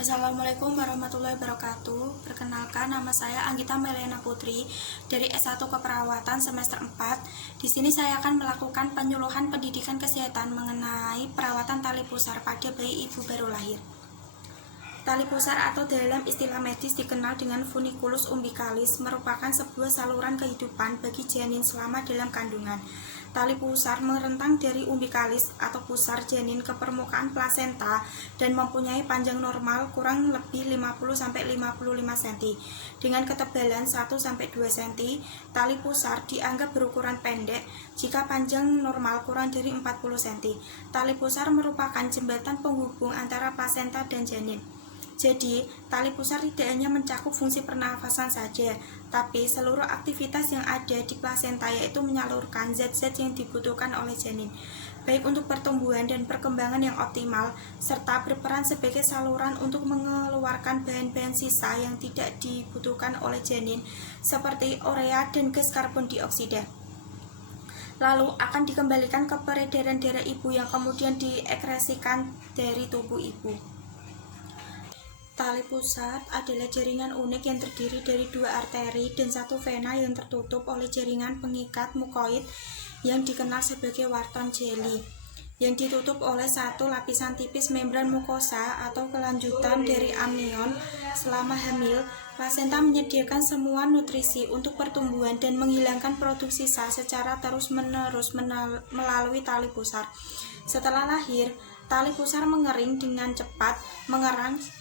Assalamualaikum warahmatullahi wabarakatuh. Perkenalkan, nama saya Anggita Melena Putri dari S1 Keperawatan semester 4. Di sini saya akan melakukan penyuluhan pendidikan kesehatan mengenai perawatan tali pusar pada bayi ibu baru lahir. Tali pusar atau dalam istilah medis dikenal dengan funiculus umbilicalis merupakan sebuah saluran kehidupan bagi janin selama dalam kandungan. Tali pusar merentang dari umbilicalis atau pusar janin ke permukaan plasenta dan mempunyai panjang normal kurang lebih 50-55 cm. Dengan ketebalan 1-2 cm, tali pusar dianggap berukuran pendek jika panjang normal kurang dari 40 cm. Tali pusar merupakan jembatan penghubung antara plasenta dan janin. Jadi, tali pusar tidak hanya mencakup fungsi pernafasan saja, tapi seluruh aktivitas yang ada di plasenta, yaitu menyalurkan zat-zat yang dibutuhkan oleh janin, baik untuk pertumbuhan dan perkembangan yang optimal, serta berperan sebagai saluran untuk mengeluarkan bahan-bahan sisa yang tidak dibutuhkan oleh janin, seperti urea dan gas karbon dioksida. Lalu akan dikembalikan ke peredaran darah ibu yang kemudian diekskresikan dari tubuh ibu. Tali pusar adalah jaringan unik yang terdiri dari 2 arteri dan 1 vena yang tertutup oleh jaringan pengikat mukoid yang dikenal sebagai Wharton jelly, yang ditutup oleh satu lapisan tipis membran mukosa atau kelanjutan dari amnion. Selama hamil, plasenta menyediakan semua nutrisi untuk pertumbuhan dan menghilangkan produk sisa secara terus-menerus melalui tali pusar. Setelah lahir, tali pusar mengering dengan cepat,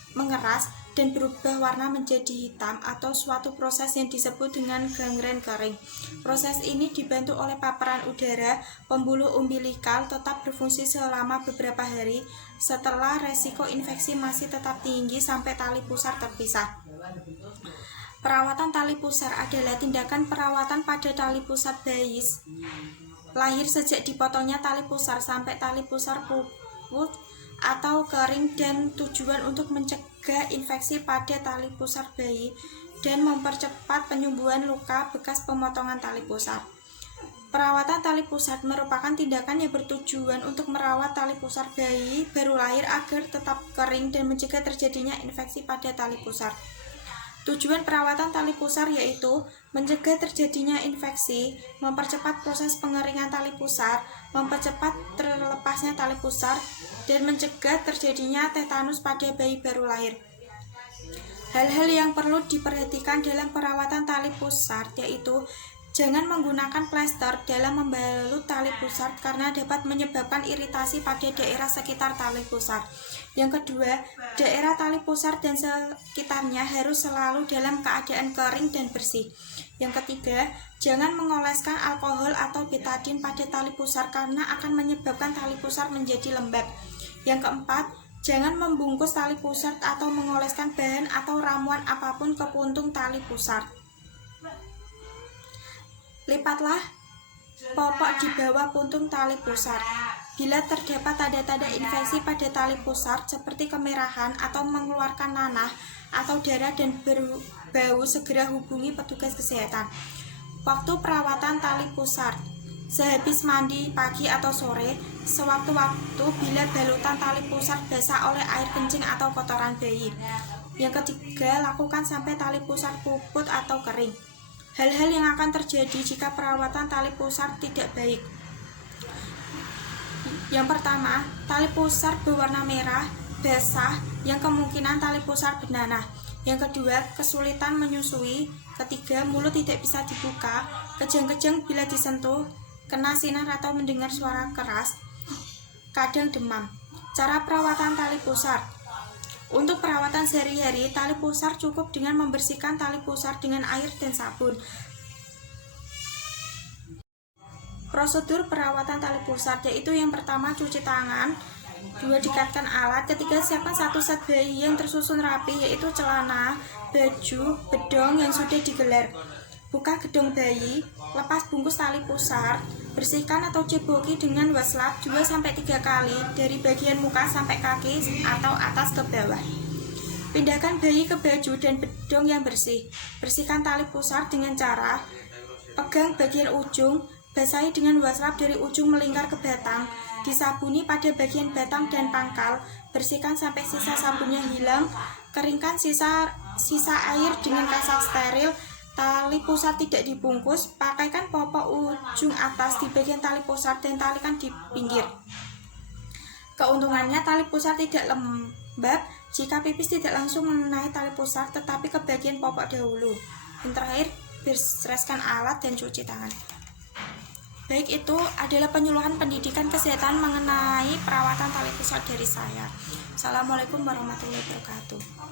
mengeras dan berubah warna menjadi hitam atau suatu proses yang disebut dengan gangren kering. Proses ini dibantu oleh paparan udara. Pembuluh umbilikal tetap berfungsi selama beberapa hari setelah resiko infeksi masih tetap tinggi sampai tali pusar terpisah. Perawatan tali pusar adalah tindakan perawatan pada tali pusar bayi lahir sejak dipotongnya tali pusar sampai tali pusar pupus atau kering, dan tujuan untuk mencegah infeksi pada tali pusar bayi dan mempercepat penyembuhan luka bekas pemotongan tali pusar. Perawatan tali pusar merupakan tindakan yang bertujuan untuk merawat tali pusar bayi baru lahir agar tetap kering dan mencegah terjadinya infeksi pada tali pusar. Tujuan perawatan tali pusar yaitu mencegah terjadinya infeksi, mempercepat proses pengeringan tali pusar, mempercepat terlepasnya tali pusar, dan mencegah terjadinya tetanus pada bayi baru lahir. Hal-hal yang perlu diperhatikan dalam perawatan tali pusar yaitu jangan menggunakan plester dalam membalut tali pusar karena dapat menyebabkan iritasi pada daerah sekitar tali pusar. Yang kedua, daerah tali pusar dan sekitarnya harus selalu dalam keadaan kering dan bersih. Yang ketiga, jangan mengoleskan alkohol atau betadin pada tali pusar karena akan menyebabkan tali pusar menjadi lembab. Yang keempat, jangan membungkus tali pusar atau mengoleskan bahan atau ramuan apapun ke puntung tali pusar. Lipatlah popok di bawah puntung tali pusar. Bila terdapat tanda-tanda infeksi pada tali pusar seperti kemerahan atau mengeluarkan nanah atau darah dan berbau, segera hubungi petugas kesehatan. Waktu perawatan tali pusar: sehabis mandi pagi atau sore, sewaktu-waktu bila balutan tali pusar basah oleh air kencing atau kotoran bayi. Yang ketiga, lakukan sampai tali pusar puput atau kering. Hal-hal yang akan terjadi jika perawatan tali pusar tidak baik. Yang pertama, tali pusar berwarna merah, basah, yang kemungkinan tali pusar bernanah. Yang kedua, kesulitan menyusui. Ketiga, mulut tidak bisa dibuka, kejang-kejang bila disentuh, kena sinar atau mendengar suara keras, kadang demam. Cara perawatan tali pusar: untuk perawatan sehari-hari, tali pusar cukup dengan membersihkan tali pusar dengan air dan sabun. Prosedur perawatan tali pusar yaitu yang pertama, cuci tangan, 2, dekatkan alat, ketiga, siapkan 1 set bayi yang tersusun rapi yaitu celana, baju, bedong yang sudah digelar. Buka gedung bayi, lepas bungkus tali pusar, bersihkan atau ceboki dengan wastafel 2-3 kali dari bagian muka sampai kaki atau atas ke bawah. Pindahkan bayi ke baju dan bedong yang bersih. Bersihkan tali pusar dengan cara pegang bagian ujung, Basahi dengan wasrap dari ujung melingkar ke batang. Disabuni pada bagian batang dan pangkal. Bersihkan sampai sisa sabunnya hilang. Keringkan sisa air dengan kasal steril. Tali pusar tidak dibungkus. Pakaikan popok ujung atas di bagian tali pusar dan talikan di pinggir. Keuntungannya, tali pusar tidak lembab jika pipis tidak langsung mengenai tali pusar, tetapi ke bagian popok dahulu. Dan terakhir, bereskan alat dan cuci tangan. Baik, itu adalah penyuluhan pendidikan kesehatan mengenai perawatan tali pusar dari saya. Assalamualaikum warahmatullahi wabarakatuh.